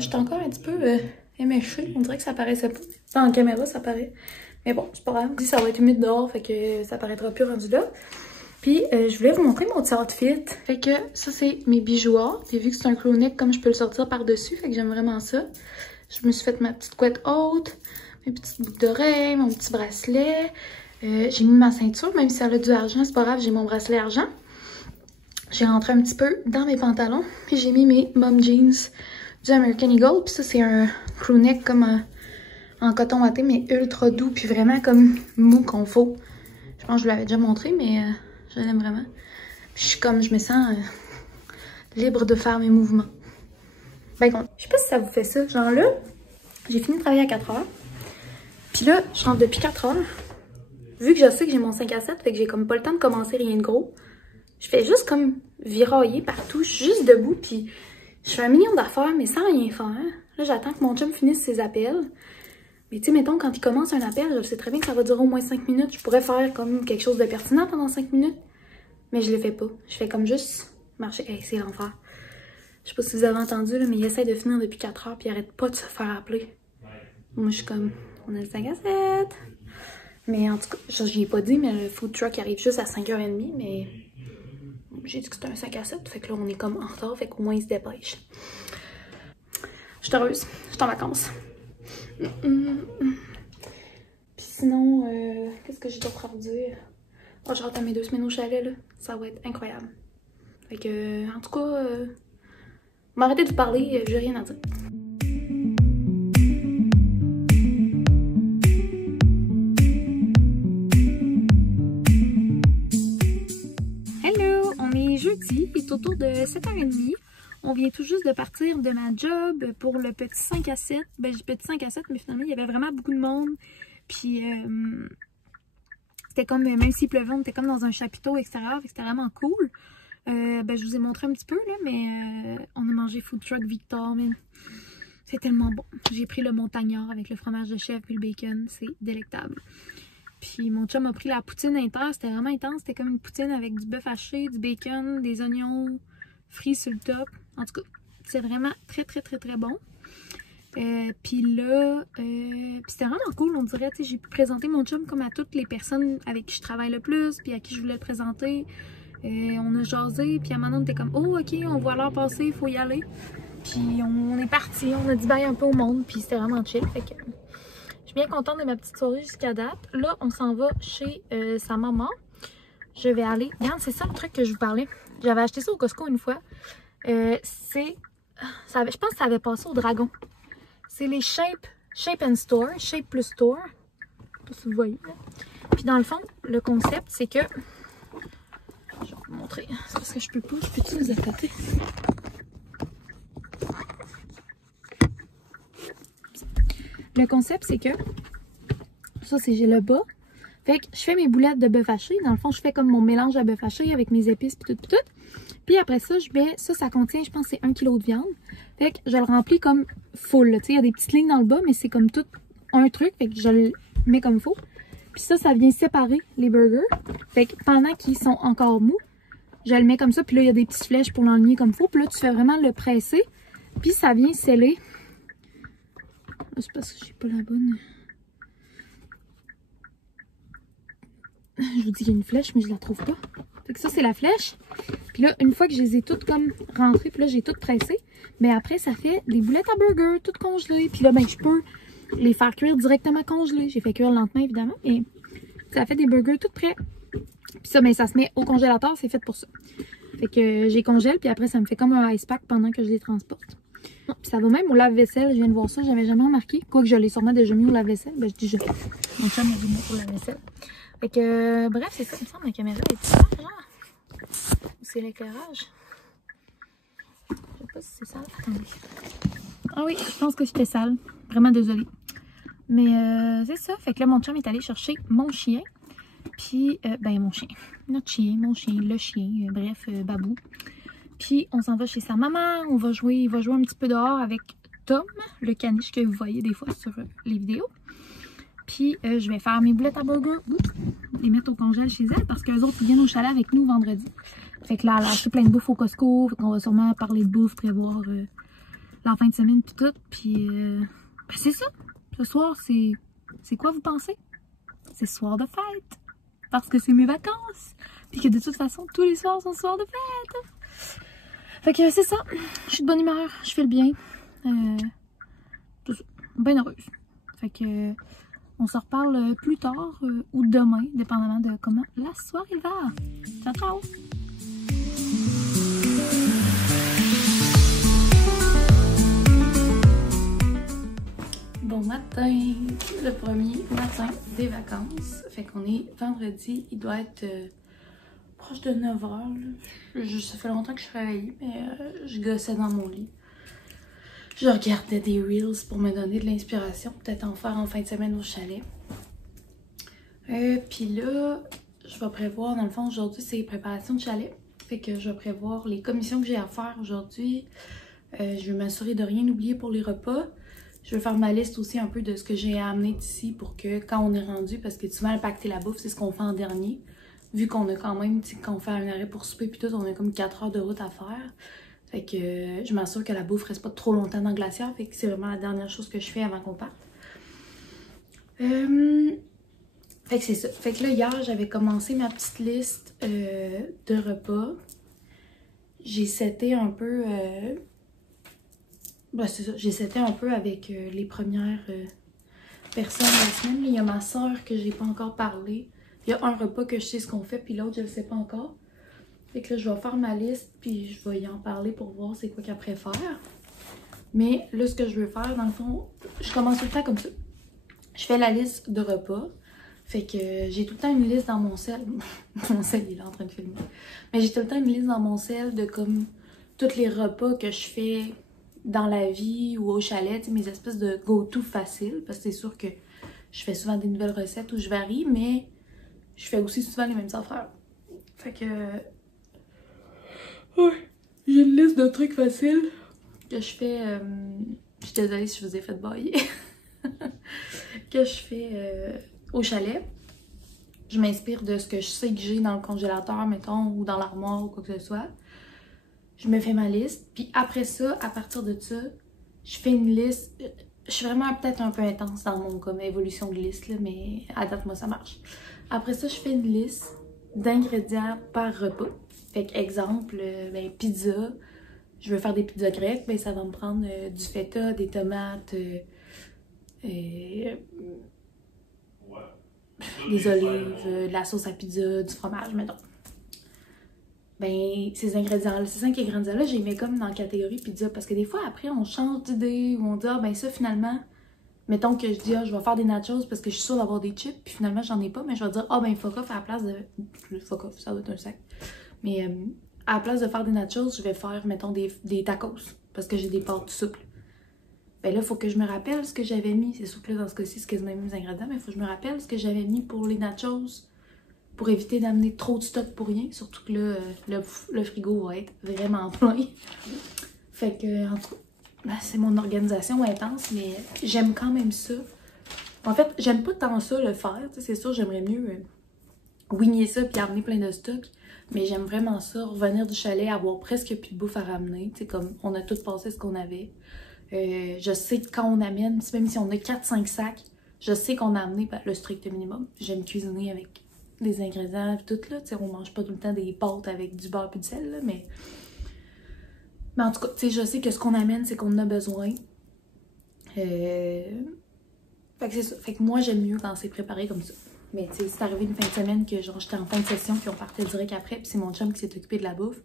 j'étais encore un petit peu éméchée. On dirait que ça paraissait pas. Dans la caméra, ça paraît. Mais bon, c'est pas grave. Ça va être humide dehors, fait que ça paraîtra plus rendu là. Puis, je voulais vous montrer mon petit outfit. Fait que ça, c'est mes bijoux. Puis vu que c'est un crew neck, comme je peux le sortir par-dessus, fait que j'aime vraiment ça. Je me suis fait ma petite couette haute, mes petites boucles d'oreilles, mon petit bracelet. J'ai mis ma ceinture, même si elle a du argent, c'est pas grave, j'ai mon bracelet argent. J'ai rentré un petit peu dans mes pantalons. Puis j'ai mis mes mom jeans du American Eagle. Puis ça, c'est un crew neck comme en coton watté, mais ultra doux. Puis vraiment comme mou qu'on faut. Je pense que je vous l'avais déjà montré, mais je l'aime vraiment. Puis je me sens libre de faire mes mouvements. Ben, je sais pas si ça vous fait ça. Genre là, j'ai fini de travailler à 4 heures. Puis là, je rentre depuis 4 heures. Vu que je sais que j'ai mon 5 à 7, fait que j'ai comme pas le temps de commencer rien de gros. Je fais juste comme virailler partout. Je suis juste debout, puis je fais un million d'affaires, mais sans rien faire. Là, j'attends que mon chum finisse ses appels. Mais tu sais, mettons, quand il commence un appel, je sais très bien que ça va durer au moins 5 minutes. Je pourrais faire comme quelque chose de pertinent pendant 5 minutes. Mais je le fais pas. Je fais comme juste marcher. Hey, c'est l'enfer. Je sais pas si vous avez entendu, là, mais il essaie de finir depuis 4 heures, puis il arrête pas de se faire appeler. Moi, je suis comme, on a le 5 à 7. Mais en tout cas, j'y ai pas dit, mais le food truck arrive juste à 5h30, mais j'ai dit que c'était un 5 à 7, fait que là, on est comme en retard, fait qu'au moins, il se dépêche. Je suis heureuse, je suis en vacances. Puis sinon, qu'est-ce que j'ai d'autre à vous dire? Oh, j'ai hâte à mes 2 semaines au chalet, là. Ça va être incroyable. Fait que, en tout cas, m'arrêtez de vous parler, j'ai rien à dire. Jeudi, il est autour de 7h30. On vient tout juste de partir de ma job pour le petit 5 à 7. Ben, j'ai petit 5 à 7, mais finalement, il y avait vraiment beaucoup de monde. Puis, c'était comme, même s'il pleuvait, on était comme dans un chapiteau extérieur. C'était vraiment cool. Ben, je vous ai montré un petit peu, là, mais on a mangé Food Truck Victor. Mais c'est tellement bon. J'ai pris le montagnard avec le fromage de chèvre et le bacon. C'est délectable. Puis mon chum a pris la poutine inter, c'était vraiment intense. C'était comme une poutine avec du bœuf haché, du bacon, des oignons frits sur le top. En tout cas, c'est vraiment très bon. Puis là, c'était vraiment cool, on dirait. J'ai pu présenter mon chum comme à toutes les personnes avec qui je travaille le plus, puis à qui je voulais le présenter. On a jasé, puis à un moment donné, on était comme « Oh, ok, on voit l'heure passer, il faut y aller. » Puis on est parti, on a dit bye un peu au monde, puis c'était vraiment chill. Fait que je suis bien contente de ma petite soirée jusqu'à date. Là, on s'en va chez sa maman. Je vais aller... Regarde, c'est ça le truc que je vous parlais. J'avais acheté ça au Costco une fois. Je pense que ça avait passé au Dragon. C'est les Shape and Store. Shape plus Store. Je sais pas si vous voyez. Là. Puis dans le fond, le concept, c'est que... Je vais vous montrer. C'est parce que je peux pas. Je peux-tu vous accoter? Le concept, c'est que ça, c'est j'ai le bas. Fait que je fais mes boulettes de bœuf haché. Dans le fond, je fais comme mon mélange à bœuf haché avec mes épices pis tout. Puis après ça, je mets ça contient, je pense, c'est 1 kg de viande. Fait que je le remplis comme full. Tu sais, il y a des petites lignes dans le bas, mais c'est comme tout un truc. Fait que je le mets comme faux. Puis ça vient séparer les burgers. Fait que pendant qu'ils sont encore mous, je le mets comme ça. Puis là, il y a des petites flèches pour l'enligner comme faux. Puis là, tu fais vraiment le presser. Puis ça vient sceller. C'est parce que j'ai pas la bonne. Je vous dis qu'il y a une flèche, mais je la trouve pas. Fait que ça, c'est la flèche. Puis là, une fois que je les ai toutes comme rentrées, puis là, j'ai toutes pressées, mais après, ça fait des boulettes à burger, toutes congelées. Puis là, ben, je peux les faire cuire directement congelées. J'ai fait cuire lentement, évidemment, mais ça fait des burgers tout prêts. Puis ça, ben, ça se met au congélateur, c'est fait pour ça. Fait que j'ai congèle, puis après, ça me fait comme un ice pack pendant que je les transporte. Puis ça va même au lave-vaisselle, je viens de voir ça, j'avais jamais remarqué. Quoique je l'ai sûrement déjà mis au lave-vaisselle, ben je dis je. Mon chum m'a dit mettre au lave-vaisselle. Fait que, bref, c'est ça, il me semble, ma caméra est sale, genre. Ou c'est l'éclairage? Je sais pas si c'est sale. Attendez. Ah oui, je pense que c'était sale. Vraiment désolée. Mais c'est ça, fait que là, mon chum est allé chercher mon chien. Puis, ben, mon chien. Notre chien, mon chien, le chien, bref, Babou. Puis on s'en va chez sa maman, il va jouer un petit peu dehors avec Tom, le caniche que vous voyez des fois sur les vidéos. Puis je vais faire mes boulettes à burger, les mettre au congèle chez elle parce qu'eux autres ils viennent au chalet avec nous vendredi. Fait que là, elle a acheté plein de bouffe au Costco, fait qu'on va sûrement parler de bouffe, prévoir la fin de semaine puis tout. Puis ben c'est ça. Ce soir, c'est quoi vous pensez? C'est soir de fête. Parce que c'est mes vacances. Puis que de toute façon, tous les soirs sont soirs de fête. Fait que c'est ça. Je suis de bonne humeur. Je fais le bien. Tout ça. Bien heureuse. Fait que on se reparle plus tard ou demain, dépendamment de comment la soirée va. Ciao, ciao! Bon matin! Le premier matin des vacances. Fait qu'on est vendredi. Il doit être proche de 9 h. Ça fait longtemps que je suis réveillée, mais je gossais dans mon lit. Je regardais des reels pour me donner de l'inspiration, peut-être en faire en fin de semaine au chalet. Puis là, je vais prévoir, dans le fond, aujourd'hui, c'est préparation de chalet. Fait que je vais prévoir les commissions que j'ai à faire aujourd'hui. Je vais m'assurer de rien oublier pour les repas. Je vais faire ma liste aussi un peu de ce que j'ai à amener d'ici pour que quand on est rendu, parce que souvent, impacter la bouffe, c'est ce qu'on fait en dernier. Vu qu'on a quand même, quand on fait un arrêt pour souper puis tout, on a comme 4 heures de route à faire. Fait que je m'assure que la bouffe reste pas trop longtemps dans le glacière. Fait que c'est vraiment la dernière chose que je fais avant qu'on parte. Fait que c'est ça. Fait que là, hier, j'avais commencé ma petite liste de repas. J'ai seté un peu... Ben, c'est ça. J'ai seté un peu avec les premières personnes de la semaine. Là, il y a ma soeur que j'ai pas encore parlé. Il y a un repas que je sais ce qu'on fait, puis l'autre, je le sais pas encore. Fait que là, je vais faire ma liste, puis je vais y en parler pour voir c'est quoi qu'elle préfère. Mais là, ce que je veux faire, dans le fond, je commence tout le temps comme ça. Je fais la liste de repas. Fait que j'ai tout le temps une liste dans mon sel. Mon sel, il est là en train de filmer. Mais j'ai tout le temps une liste dans mon sel de comme tous les repas que je fais dans la vie ou au chalet. Mes espèces de go-to faciles. Parce que c'est sûr que je fais souvent des nouvelles recettes où je varie, mais je fais aussi souvent les mêmes affaires. Fait que... Ouais, j'ai une liste de trucs faciles que je fais. Je suis désolée si je vous ai fait bailler. Que je fais au chalet. Je m'inspire de ce que je sais que j'ai dans le congélateur, mettons, ou dans l'armoire ou quoi que ce soit. Je me fais ma liste. Puis après ça, à partir de ça, je fais une liste. Je suis vraiment peut-être un peu intense dans mon comme évolution de liste, là, mais à date, moi, ça marche. Après ça, je fais une liste d'ingrédients par repas. Fait que, exemple, ben, pizza. Je veux faire des pizzas grecques, ben, ça va me prendre du feta, des tomates, des olives, de la sauce à pizza, du fromage, mettons. Ben, ces ingrédients-là, ces 5 ingrédients-là, j'ai mis comme dans la catégorie pizza. Parce que des fois, après, on change d'idée ou on dit, ah, ben ça, finalement, mettons que je dis, ah, je vais faire des nachos parce que je suis sûre d'avoir des chips, puis finalement, j'en ai pas, mais je vais dire, ah, ben, fuck off à la place de. Fuck off, ça doit être un sac. Mais à la place de faire des nachos, je vais faire, mettons, des tacos. Parce que j'ai des pâtes souples. Ben là, il faut que je me rappelle ce que j'avais mis. C'est sûr que là, dans ce cas-ci, c'est quasiment les mêmes ingrédients, mais il faut que je me rappelle ce que j'avais mis pour les nachos. Pour éviter d'amener trop de stock pour rien. Surtout que là, le frigo va être vraiment plein. Fait que, en tout cas, ben, c'est mon organisation intense, mais j'aime quand même ça. En fait, j'aime pas tant ça le faire. C'est sûr, j'aimerais mieux wigner ça puis amener plein de stock. Mais j'aime vraiment ça, revenir du chalet, avoir presque plus de bouffe à ramener. Tu sais, comme on a tout passé ce qu'on avait. Je sais que quand on amène, même si on a 4-5 sacs, je sais qu'on a amené le strict minimum. J'aime cuisiner avec des ingrédients et tout là. Tu sais, on mange pas tout le temps des pâtes avec du beurre et du sel, là, mais en tout cas, tu sais, je sais que ce qu'on amène, c'est qu'on en a besoin. Fait que c'est ça. Fait que moi, j'aime mieux quand c'est préparé comme ça. Mais tu sais, c'est arrivé une fin de semaine que genre j'étais en fin de session puis on partait direct après, puis c'est mon chum qui s'est occupé de la bouffe.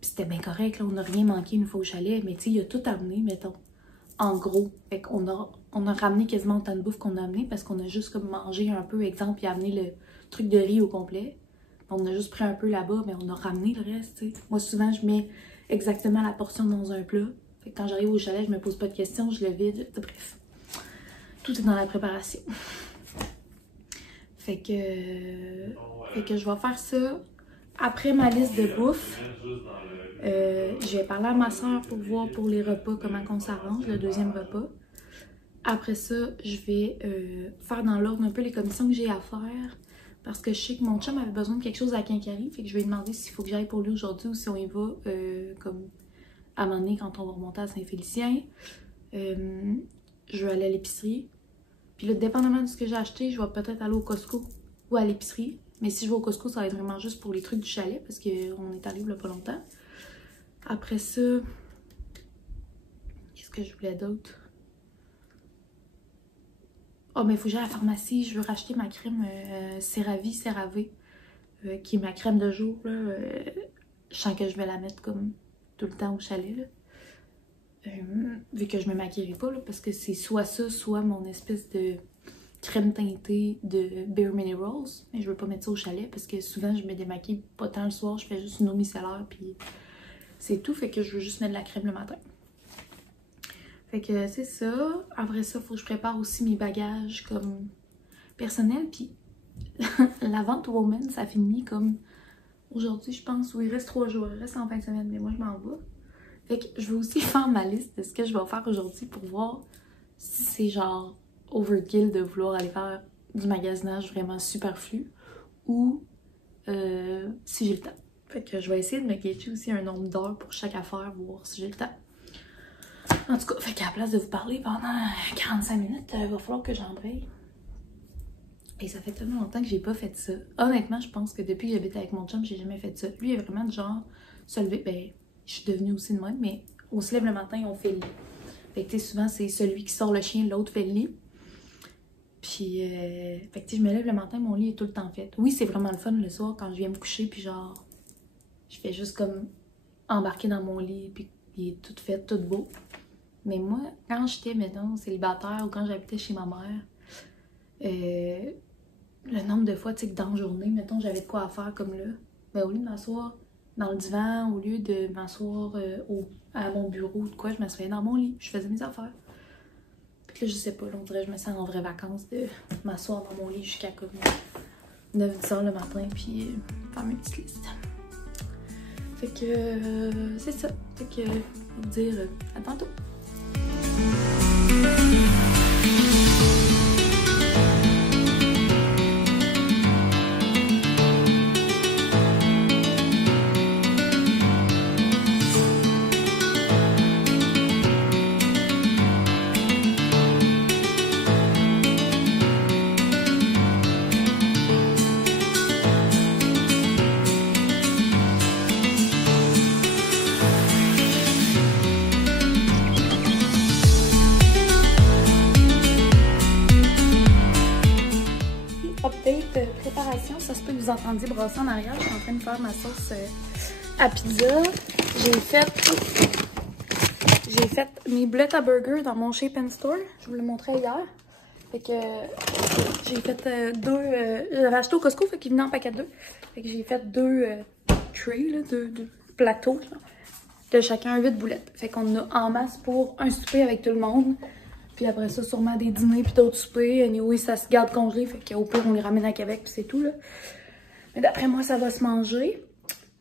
Puis c'était bien correct, là, on n'a rien manqué une fois au chalet, mais tu sais, il a tout amené, mettons, en gros. Fait qu'on a ramené quasiment autant de bouffe qu'on a amené parce qu'on a juste comme mangé un peu, exemple, puis amené le truc de riz au complet. On a juste pris un peu là-bas, mais on a ramené le reste, tu sais. Moi, souvent, je mets exactement la portion dans un plat. Fait que quand j'arrive au chalet, je me pose pas de questions, je le vide, bref. Tout est dans la préparation. Fait que je vais faire ça après ma liste de bouffe. Je vais parler à ma soeur pour voir pour les repas comment on s'arrange, le deuxième repas. Après ça, je vais faire dans l'ordre un peu les commissions que j'ai à faire. Parce que je sais que mon chum avait besoin de quelque chose à Quincaillerie. Fait que je vais lui demander s'il faut que j'aille pour lui aujourd'hui ou si on y va comme à un moment donné, quand on va remonter à Saint-Félicien, je vais aller à l'épicerie. Puis là, dépendamment de ce que j'ai acheté, je vais peut-être aller au Costco ou à l'épicerie. Mais si je vais au Costco, ça va être vraiment juste pour les trucs du chalet parce qu'on est allé il y a pas longtemps. Après ça, qu'est-ce que je voulais d'autre? Oh, mais il faut que j'aille à la pharmacie. Je veux racheter ma crème CeraVe, qui est ma crème de jour. Là. Je sens que je vais la mettre comme tout le temps au chalet. Là. Vu que je me maquillerai pas, là, parce que c'est soit ça, soit mon espèce de crème teintée de Bare Minerals. Mais je veux pas mettre ça au chalet parce que souvent je me démaquille pas tant le soir, je fais juste une eau micellaire puis c'est tout. Fait que je veux juste mettre de la crème le matin. Fait que c'est ça. Après ça, il faut que je prépare aussi mes bagages comme personnels. Puis la vente Woman, ça finit comme aujourd'hui, je pense, où il reste 3 jours. Il reste en fin de semaine, mais moi je m'en vais. Fait que je vais aussi faire ma liste de ce que je vais faire aujourd'hui pour voir si c'est genre overkill de vouloir aller faire du magasinage vraiment superflu ou si j'ai le temps. Fait que je vais essayer de me gâcher aussi un nombre d'heures pour chaque affaire, voir si j'ai le temps. En tout cas, fait qu'à la place de vous parler pendant 45 minutes, il va falloir que j'embraye. Et ça fait tellement longtemps que j'ai pas fait ça. Honnêtement, je pense que depuis que j'habite avec mon chum, j'ai jamais fait ça. Lui, il est vraiment du genre se lever, ben, je suis devenue aussi de même, mais on se lève le matin et on fait le lit. Fait que tu sais, souvent, c'est celui qui sort le chien, l'autre fait le lit. Puis, fait que tu sais, je me lève le matin, mon lit est tout le temps fait. Oui, c'est vraiment le fun le soir quand je viens me coucher, puis genre, je fais juste comme embarquer dans mon lit, puis il est tout fait, tout beau. Mais moi, quand j'étais, mettons, célibataire ou quand j'habitais chez ma mère, le nombre de fois, tu sais, que dans la journée, mettons, j'avais de quoi à faire comme là, ben au lieu de m'asseoir dans le divan, au lieu de m'asseoir à mon bureau ou de quoi, je m'assoyais dans mon lit, je faisais mes affaires. Puis là, je sais pas, là, on dirait que je me sens en vraies vacances de m'asseoir dans mon lit jusqu'à comme 9-10 heures le matin, puis faire mes petites listes. Fait que c'est ça. Fait que, on va dire à tantôt. Update préparation, ça se peut que vous entendiez brasser en arrière. Je suis en train de faire ma sauce à pizza. J'ai fait mes boulettes à burger dans mon Shape & Store. Je vous l'ai montré hier. Fait que j'ai fait deux. J'avais acheté au Costco, fait qu'il venait en paquet de 2. Fait que j'ai fait 2 trays, là, deux plateaux, là, de chacun 8 boulettes. Fait qu'on a en masse pour un souper avec tout le monde. Puis après ça, sûrement des dîners puis d'autres soupers. Anyway, ça se garde congelé, fait qu'au pire, on les ramène à Québec puis c'est tout, là. Mais d'après moi, ça va se manger.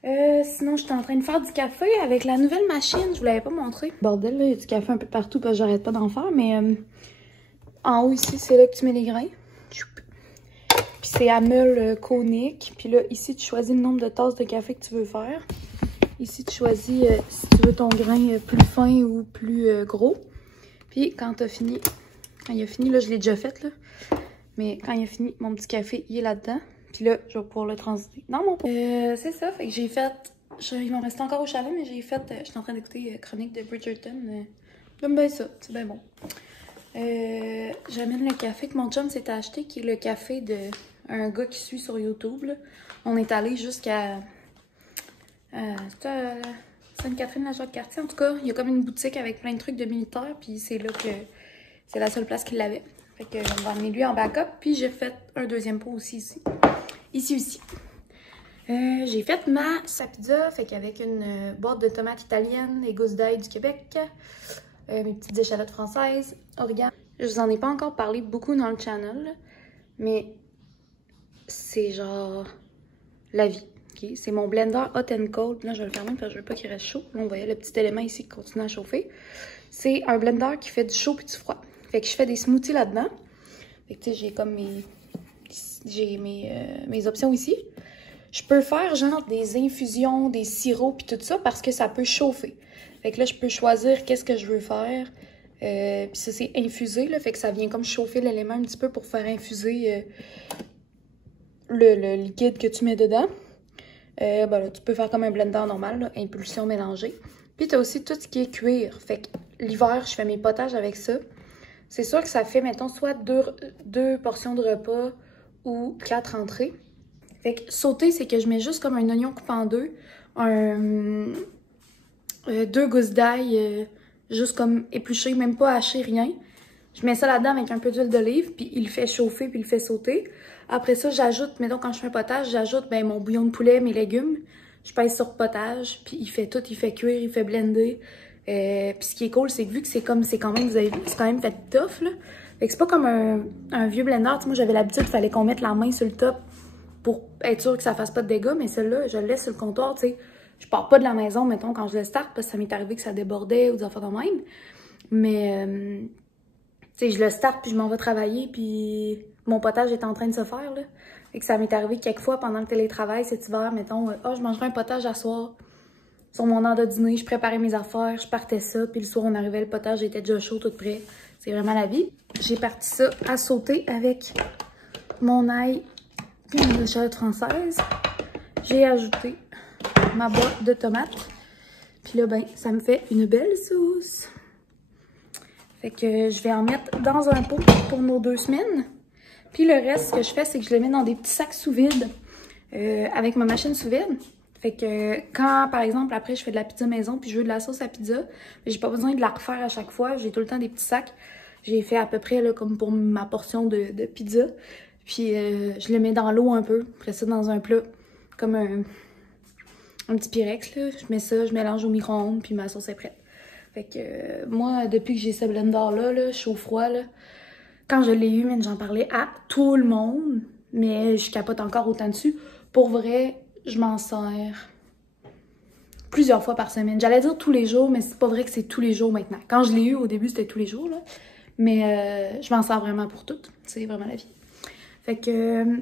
Sinon, j'étais en train de faire du café avec la nouvelle machine. Je vous l'avais pas montré. Bordel, là, il y a du café un peu partout parce que j'arrête pas d'en faire. Mais en haut, ici, c'est là que tu mets les grains. Puis c'est à meule conique. Puis là, ici, tu choisis le nombre de tasses de café que tu veux faire. Ici, tu choisis si tu veux ton grain plus fin ou plus gros. Puis quand t'as fini, quand il a fini, là je l'ai déjà fait là, mais quand il a fini, mon petit café il est là-dedans. Puis là, je vais pouvoir le transiter dans mon pot. C'est ça, fait que j'ai fait, il m'en reste encore au chalet, mais j'ai fait, je suis en train d'écouter Chronique de Bridgerton. J'aime bien ça, c'est bien bon. J'amène le café que mon chum s'est acheté, qui est le café de un gars qui suit sur YouTube, là. On est allé jusqu'à Sainte-Catherine, la Jacques-Cartier. En tout cas, il y a comme une boutique avec plein de trucs de militaires, puis c'est là que c'est la seule place qu'il l'avait. Fait que on va emmener lui en backup, puis j'ai fait un deuxième pot aussi ici. Ici. J'ai fait ma pizza, fait qu'avec une boîte de tomates italiennes, les gousses d'ail du Québec, mes petites échalotes françaises, origan. Je vous en ai pas encore parlé beaucoup dans le channel, mais c'est genre la vie. Okay. C'est mon blender hot and cold. Là, je vais le fermer parce que je veux pas qu'il reste chaud. Là, on voyait le petit élément ici qui continue à chauffer. C'est un blender qui fait du chaud et du froid. Fait que je fais des smoothies là-dedans. Fait que tu sais, j'ai comme mes options ici. je peux faire genre des infusions, des sirops puis tout ça parce que ça peut chauffer. Fait que là, je peux choisir qu'est-ce que je veux faire. Puis ça, c'est infusé, là, fait que ça vient comme chauffer l'élément un petit peu pour faire infuser le liquide que tu mets dedans. Ben là, tu peux faire comme un blender normal, là, impulsion mélangée. Puis tu as aussi tout ce qui est cuire. Fait que l'hiver, je fais mes potages avec ça. C'est sûr que ça fait, mettons, soit deux portions de repas ou 4 entrées. Fait que sauter, c'est que je mets juste comme un oignon coupé en deux, 2 gousses d'ail, juste comme épluché, même pas haché, rien. Je mets ça là-dedans avec un peu d'huile d'olive, puis il le fait chauffer, puis il le fait sauter. Après ça, j'ajoute, mettons, quand je fais un potage, j'ajoute ben, mon bouillon de poulet, mes légumes. Je pèse sur potage, puis il fait tout, il fait cuire, il fait blender. Puis ce qui est cool, c'est que vu que c'est comme, c'est quand même, vous avez vu, c'est quand même fait tough, là. Fait que c'est pas comme un vieux blender. Tu sais, moi, j'avais l'habitude, il fallait qu'on mette la main sur le top pour être sûr que ça fasse pas de dégâts, mais celle-là, je le laisse sur le comptoir, tu sais. Je pars pas de la maison, mettons, quand je le starte, parce que ça m'est arrivé que ça débordait ou des affaires de même. Mais, tu sais, je le starte, puis je m'en vais travailler, puis mon potage est en train de se faire, là. Et que ça m'est arrivé quelquefois pendant le télétravail cet hiver, mettons, je mangerais un potage à soir. Sur mon heure de dîner, je préparais mes affaires, je partais ça, puis le soir, on arrivait, le potage était déjà chaud, tout prêt. C'est vraiment la vie. J'ai parti ça à sauter avec mon ail et mon échalote française. J'ai ajouté ma boîte de tomates. Puis là, ben, ça me fait une belle sauce. Fait que je vais en mettre dans un pot pour nos 2 semaines. Puis le reste, ce que je fais, c'est que je le mets dans des petits sacs sous vide avec ma machine sous vide. Fait que quand, par exemple, après, je fais de la pizza maison puis je veux de la sauce à pizza, j'ai pas besoin de la refaire à chaque fois. J'ai tout le temps des petits sacs. J'ai fait à peu près là, comme pour ma portion de pizza. Puis je le mets dans l'eau un peu. Après ça, dans un plat, comme un petit Pyrex, là. Je mets ça, je mélange au micro-ondes, puis ma sauce est prête. Fait que moi, depuis que j'ai ce blender-là, chaud-froid, là, quand je l'ai eu, j'en parlais à tout le monde, mais je capote encore autant dessus. Pour vrai, je m'en sers plusieurs fois par semaine. J'allais dire tous les jours, mais c'est pas vrai que c'est tous les jours maintenant. Quand je l'ai eu, au début, c'était tous les jours, là. Mais je m'en sers vraiment pour tout. C'est vraiment la vie. Fait que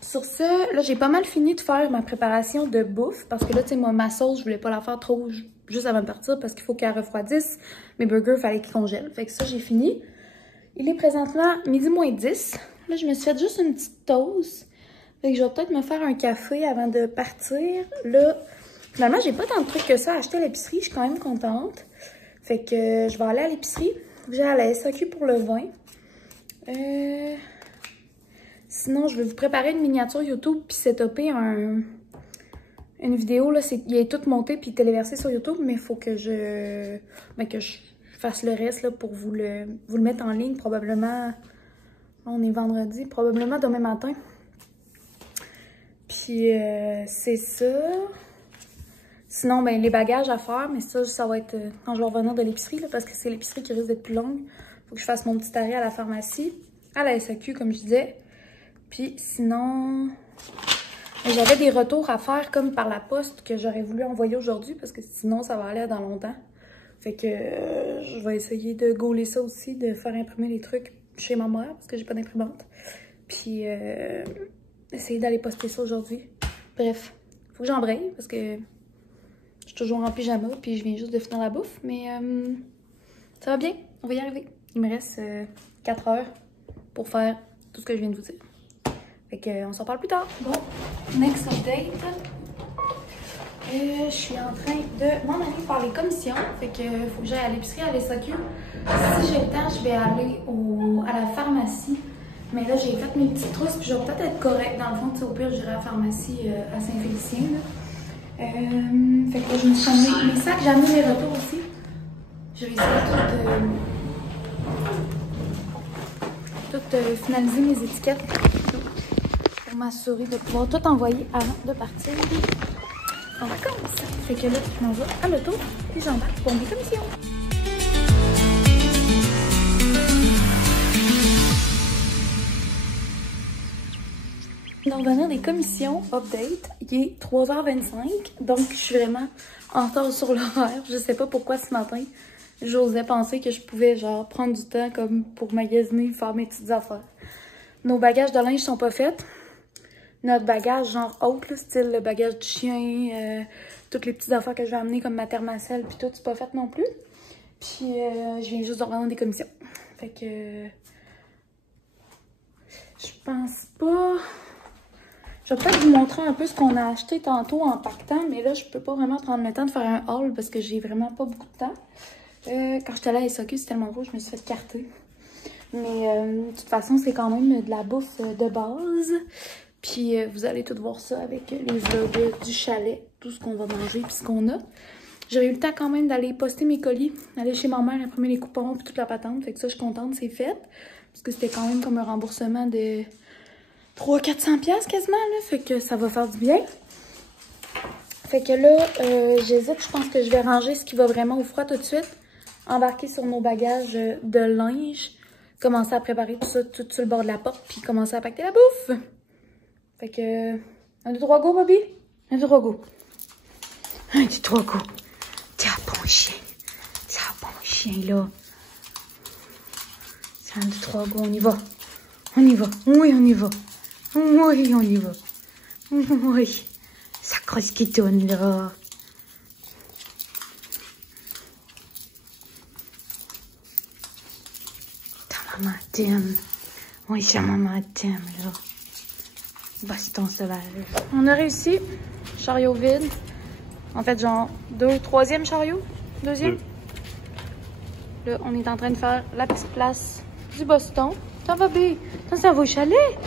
sur ce, là, j'ai pas mal fini de faire ma préparation de bouffe. Parce que là, tu sais, ma sauce, je voulais pas la faire trop juste avant de partir parce qu'il faut qu'elle refroidisse. Mes burgers, il fallait qu'ils congèlent. Fait que ça, j'ai fini. Il est présentement 12h moins 10. Là, je me suis fait juste une petite toast. Fait que je vais peut-être me faire un café avant de partir. Là, finalement, j'ai pas tant de trucs que ça à acheter à l'épicerie. Je suis quand même contente. Fait que je vais aller à l'épicerie. J'ai à la SAQ pour le vin. Sinon, je vais vous préparer une miniature YouTube puis setuper une vidéo. Là, il est tout monté puis téléversé sur YouTube, mais il faut que je fasse le reste là, pour vous le mettre en ligne probablement. On est vendredi, probablement demain matin. Puis c'est ça. Sinon, ben les bagages à faire, mais ça va être quand je vais revenir de l'épicerie, parce que c'est l'épicerie qui risque d'être plus longue. Faut que je fasse mon petit arrêt à la pharmacie, à la SAQ, comme je disais. Puis sinon, j'avais des retours à faire comme par la poste que j'aurais voulu envoyer aujourd'hui, parce que sinon, ça va aller dans longtemps. Fait que je vais essayer de gauler ça aussi, de faire imprimer les trucs chez ma mère, parce que j'ai pas d'imprimante. Puis essayer d'aller poster ça aujourd'hui. Bref, faut que j'embraye, parce que je suis toujours en pyjama, puis je viens juste de finir la bouffe. Mais ça va bien, on va y arriver. Il me reste 4 heures pour faire tout ce que je viens de vous dire. Fait qu'on s'en parle plus tard. Bon, next update. Je suis en train de m'en aller faire les commissions. Fait que faut que j'aille à l'épicerie, à l'SAQ. Si j'ai le temps, je vais aller à la pharmacie. Mais là, j'ai fait mes petites trousses, puis je vais peut-être être correcte. Dans le fond, au pire, j'irai à la pharmacie à Saint-Félicien. Fait que je me suis amené mes sacs, j'ai amené les retours aussi. Je vais essayer de finaliser mes étiquettes pour m'assurer de pouvoir tout envoyer avant de partir en vacances. Fait que là, je m'en vais à l'auto et j'embarque pour mes commissions. Dans revenir des commissions, update, il est 3h25, donc je suis vraiment en retard sur l'horaire. Je sais pas pourquoi ce matin, j'osais penser que je pouvais genre prendre du temps comme pour magasiner, faire mes petites affaires. Nos bagages de linge sont pas faits. notre bagage genre haute, là, style le bagage du chien, toutes les petites affaires que je vais amener comme ma thermacelle puis tout, c'est pas fait non plus. Puis je viens juste de revenir des commissions. Fait que je pense pas. Je vais peut-être vous montrer un peu ce qu'on a acheté tantôt en partant, mais là je peux pas vraiment prendre le temps de faire un haul parce que j'ai vraiment pas beaucoup de temps. Quand j'étais allée à SAQ, c'est tellement gros, je me suis fait carter. Mais de toute façon, c'est quand même de la bouffe de base. Puis vous allez tout voir ça avec les vlogs du chalet, tout ce qu'on va manger puis ce qu'on a. J'ai eu le temps quand même d'aller poster mes colis, aller chez ma mère, imprimer les coupons puis toute la patente. Fait que ça, je suis contente, c'est fait. Parce que c'était quand même comme un remboursement de 300-400$ quasiment, là. Fait que ça va faire du bien. Fait que là, j'hésite, je pense que je vais ranger ce qui va vraiment au froid tout de suite. Embarquer sur nos bagages de linge. Commencer à préparer tout ça tout sur le bord de la porte. Puis commencer à pacter la bouffe. Fait que... 1, 2, 3, go, Bobby! 1, 2, 3, go! 1, 2, 3, go! T'es un bon chien! T'es un bon chien, là! 1, 2, 3, go, on y va! On y va! Oui, on y va! Oui, on y va! Oui! Ça crosse qui tourne, là! Ta maman t'aime! Oui, sa maman t'aime, là! Baston sauvage. On a réussi. Chariot vide. En fait, genre, 3e chariot? 2e? Là, on est en train de faire la petite place du Boston. Ça va bien? Ça s'en va au chalet?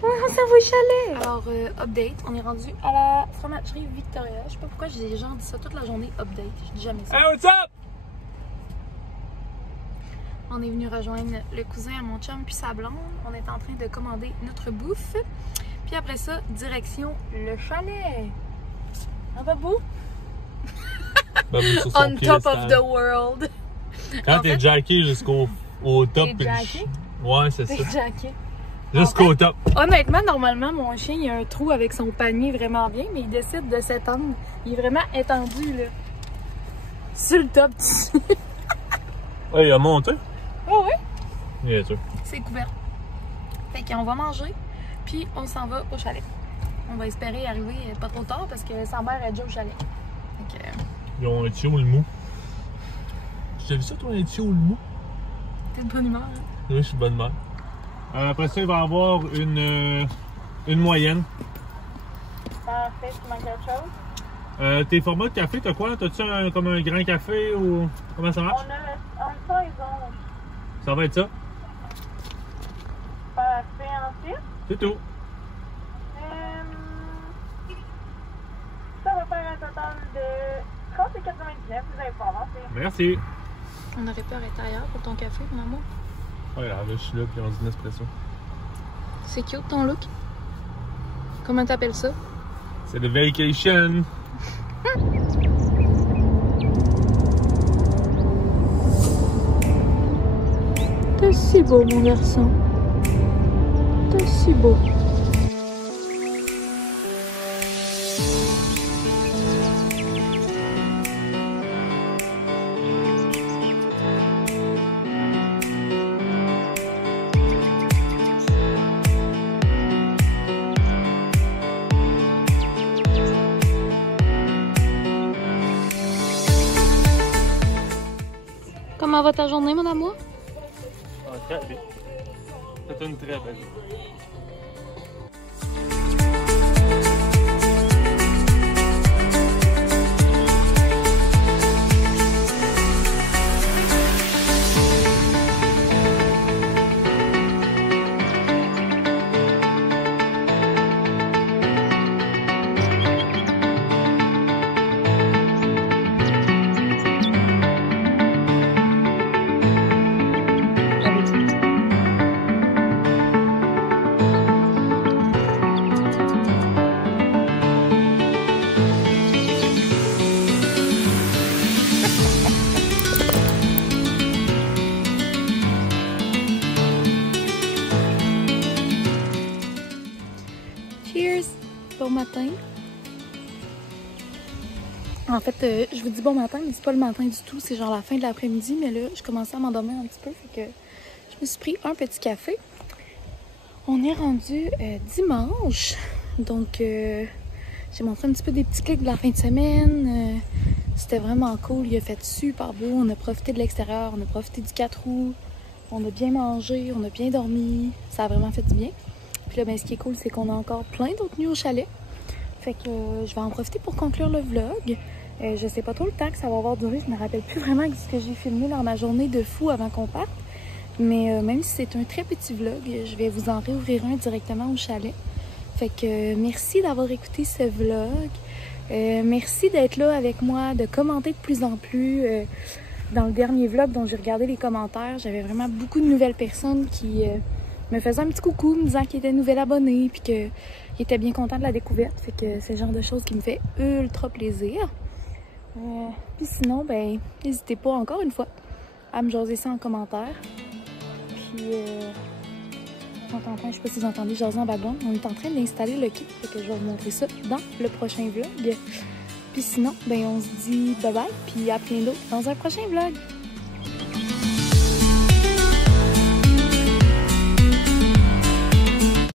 Oui, on s'en va au chalet. Alors, update. On est rendu à la fromagerie Victoria. Je sais pas pourquoi j'ai déjà dit ça toute la journée. Update. Je dis jamais ça. Hey, what's up? On est venu rejoindre le cousin à mon chum puis sa blonde. On est en train de commander notre bouffe. Puis après ça, direction le chalet. Un babou? On top of the world. Quand t'es jacké jusqu'au top. T'es jacké? Ouais, c'est ça. T'es jacké. Jusqu'au top. Honnêtement, normalement, mon chien, il a un trou avec son panier vraiment bien, mais il décide de s'étendre. Il est vraiment étendu, là. Sur le top. Ouais, il a monté. Oh oui? Bien sûr. C'est couvert. Fait qu'on va manger, puis on s'en va au chalet. On va espérer arriver pas trop tard parce que sa mère est déjà au chalet. Fait que... Ils ont un tuyau le mou. J'ai vu ça, toi, un tuyau le mou? T'es de bonne humeur, hein? Oui, je suis de bonne humeur. Après ça, il va y avoir une moyenne. Parfait, tu manques quelque chose? Tes formats de café, t'as quoi? T'as-tu comme un grand café ou comment ça marche? On a un saison. Ça va être ça? Parfait, ensuite. C'est tout. Ça va faire un total de 30,99$. Vous allez pas avancer. Merci. On aurait pu arrêter ailleurs pour ton café, mon amour. Ouais, là, je suis là, puis on se dit Nespresso. C'est cute ton look. Comment t'appelles ça? C'est le vacation. T'es si beau, mon garçon. T'es si beau. Comment va ta journée, mon amour? Ah, très bien. C'est une très belle. Cheers! Bon matin. En fait, je vous dis bon matin, mais c'est pas le matin du tout. C'est genre la fin de l'après-midi, mais là, je commençais à m'endormir un petit peu. Fait que je me suis pris un petit café. On est rendu dimanche. Donc, j'ai montré un petit peu des petits clics de la fin de semaine. C'était vraiment cool. Il a fait super beau. On a profité de l'extérieur. On a profité du 4 roues. On a bien mangé. On a bien dormi. Ça a vraiment fait du bien. Puis là, ben, ce qui est cool, c'est qu'on a encore plein d'autres nuits au chalet. Fait que je vais en profiter pour conclure le vlog. Je sais pas trop le temps que ça va avoir duré. Je me rappelle plus vraiment ce que j'ai filmé dans ma journée de fou avant qu'on parte. Mais même si c'est un très petit vlog, je vais vous en réouvrir un directement au chalet. Fait que merci d'avoir écouté ce vlog. Merci d'être là avec moi, de commenter de plus en plus. Dans le dernier vlog dont j'ai regardé les commentaires, j'avais vraiment beaucoup de nouvelles personnes qui me faisaient un petit coucou, me disant qu'ils étaient nouvelles abonnées puis qu'ils étaient bien contents de la découverte. Fait que c'est le genre de choses qui me fait ultra plaisir. Puis sinon, ben, n'hésitez pas encore une fois à me jaser ça en commentaire. Puis, je sais pas si vous entendez jaser en background. On est en train d'installer le kit, fait que je vais vous montrer ça dans le prochain vlog. Puis sinon, ben, on se dit bye bye, puis à bientôt dans un prochain vlog.